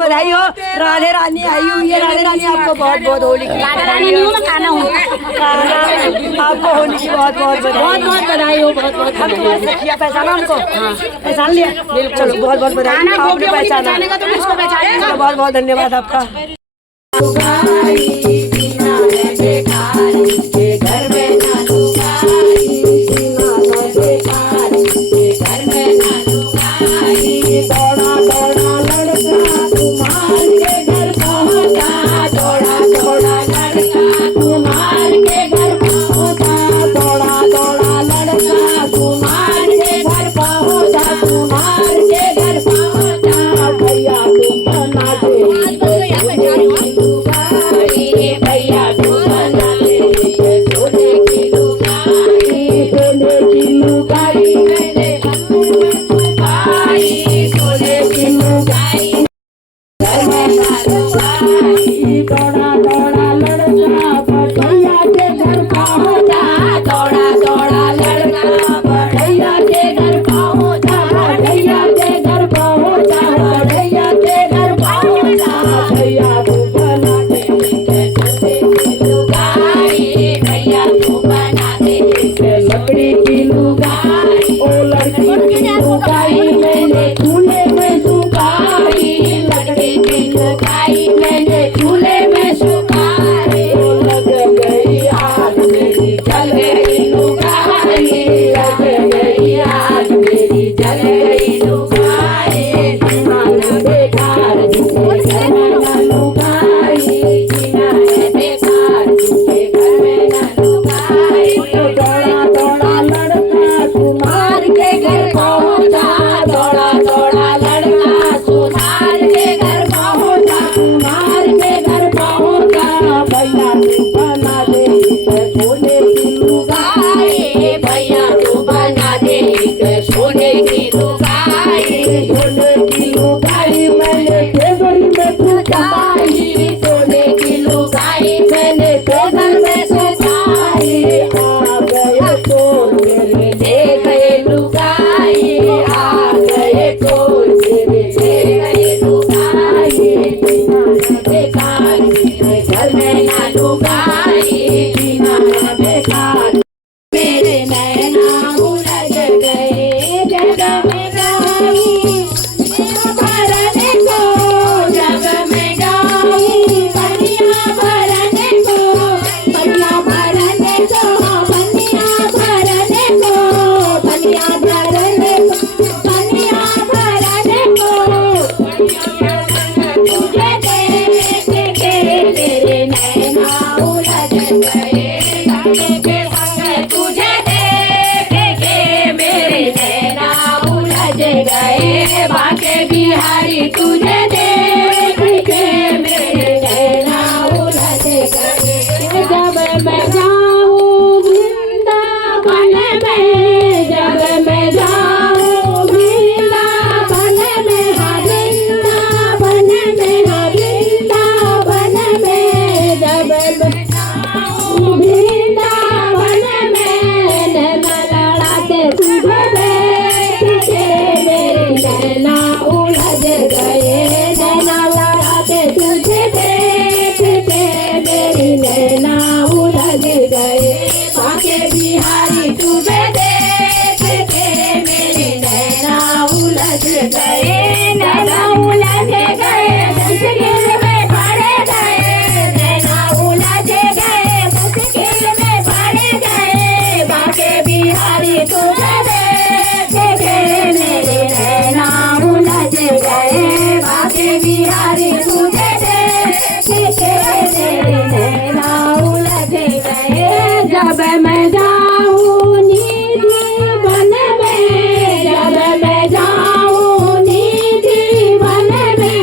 बधाई हो। राधे रानी आई हुई है। राधे रानी आपको बहुत बहुत होली की आपको होली की बहुत बहुत बधाई हो। बहुत बहुत किया पहचाना हमको, पहचान लिया, बिल्कुल बहुत बहुत बधाई। आपने पहचाना, बहुत बहुत धन्यवाद आपका। घर में लुगाई बिना देखा मेरे नैना उलझ गए जग में गाई भरने को जग में गाई पनिया भरने को पनिया भरने को पनिया भरने को पनिया भरने को पनिया भरने को तुझे देख के मेरे नैना उलझ गए गाने के संग तुझे देख के मेरे नैना उलझ गए बाके बिहारी तुझे देख के मेरे नैना उलझ गए जब मैं जाऊं वृंदावन में जब मैं जाऊं वृंदावन में वृंदावन में वृंदावन में जब मैं जाऊं वृंदावन में नैना लड़ाते तुझे देख के मेरे नैना उलझ गए नैना लड़ाते तुझे देख के मेरी नैना उलझ गए बाके बिहारी तुझे देख के मेरी नैना उलझ गए नैना उलझ गए मुश्किल में पड़ गए नैना उलझ गए मुश्किल में पड़ गए बाके बिहारी तुझे देख के मेरे नैना उलझ गए बाके बिहारी तुझे देख के मेरे नैना उलझ गए जब मैं जाऊं निधि वन में जब मैं जाऊं निधि वन में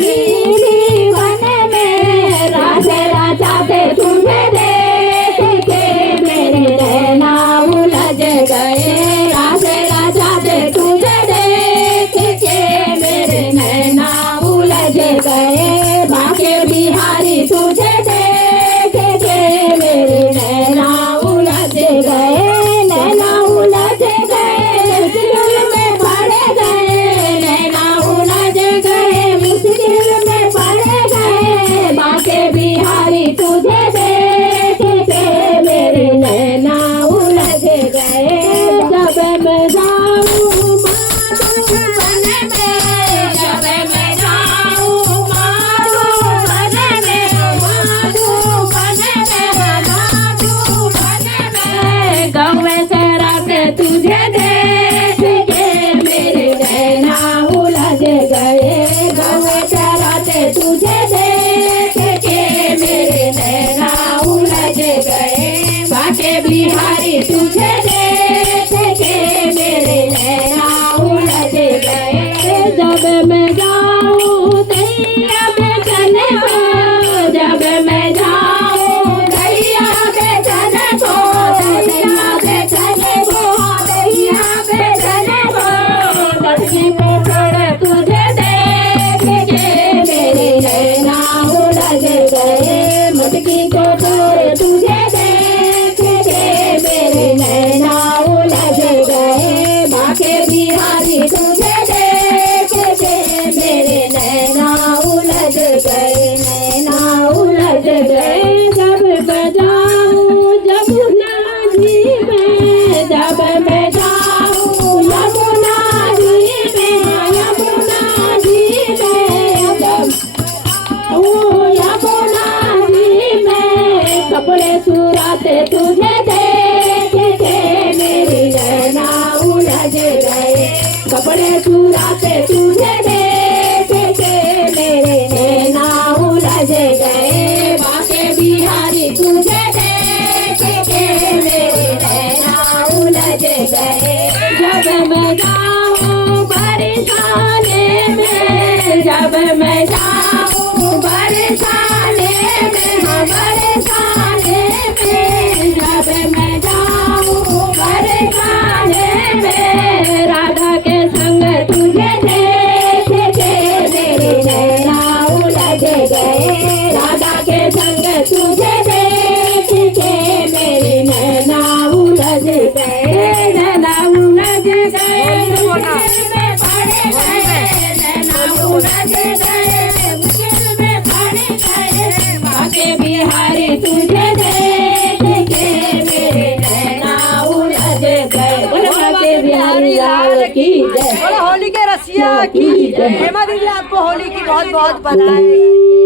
निधि वन में राधे राजाते तुझे देख के मेरे नैना उलझ गए राधे राजाते तुझे देख के मेरे नैना उलझ गए बाके बिहारी तुझे देख के मेरे नैना उलझ गए नैना उलझ गए मुश्किल में पड़ गए नैना उलझ गए मुश्किल में पड़ गए बाके बिहारी तुझे देख के मेरे नैना उलझ गए जब मैं जाऊं माधुवन में जब मैं जाऊं माधुवन में माधुवन में गौवे से राते तुझे देख के मेरे नैना उलझ गए गौवे से राते तुझे देख के मेरे नैना उलझ गए बाके बिहारी तुझे देख के मेरे नैना उलझ गए जब मैं जाऊं दैया बेचने को जब मैं जाऊं दैया बेचने को दैया बेचने को दैया बेचने को लड़की को छोड़ तुझे देख के मेरे नैना उलझ गए मटकी को छोड़ तुझे देख के मेरे नैना उलझ गए बाके बिहारी तुझे देख के मेरे नैना उलझ गए नैना उलझ गए जब मैं जाऊं यमुना जी में जब मैं जाऊं यमुना जी में यमुना जी में जब यमुना जी में कपड़े सुराते तुझे देख के मेरी नैना उलझ गए कपड़े सुराते तुझे देख के मेरे नैना उलझ गए बाके बिहारी तुझे देख के मेरे नैना उलझ गए जब मैं जाऊं बरसाने में जब मैं जाऊं बरसाने में बरसाने तुझे देख के मेरे नैना उलझ गए। बोलो काके बिहारी लाल की जय। होली के रसिया की जय। हेमा दीदी आपको होली की बहुत बहुत बधाई।